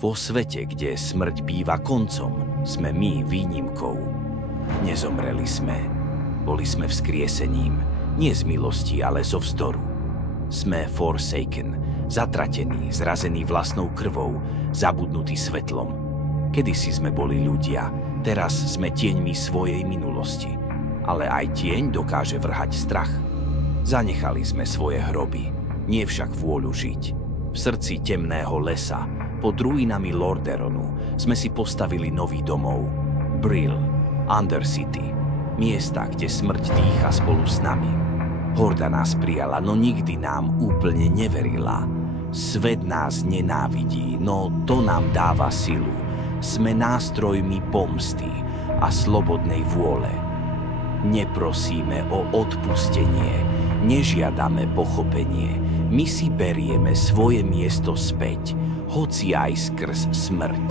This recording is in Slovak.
Vo svete, kde smrť býva koncom, sme my výnimkou. Nezomreli sme. Boli sme vzkriesením, nie z milosti, ale zo vzdoru. Sme forsaken, zatratení, zrazení vlastnou krvou, zabudnutí svetlom. Kedysi sme boli ľudia, teraz sme tieňmi svojej minulosti. Ale aj tieň dokáže vrhať strach. Zanechali sme svoje hroby, nie však vôľu žiť. V srdci temného lesa, pod ruinami Lordaeronu, sme si postavili nový domov. Brill, Undercity, miesta, kde smrť dýcha spolu s nami. Horda nás prijala, no nikdy nám úplne neverila. Svet nás nenávidí, no to nám dáva silu. Sme nástrojmi pomsty a slobodnej vôle. Neprosíme o odpustenie, nežiadame pochopenie. My si berieme svoje miesto späť, hoci aj skrz smrť.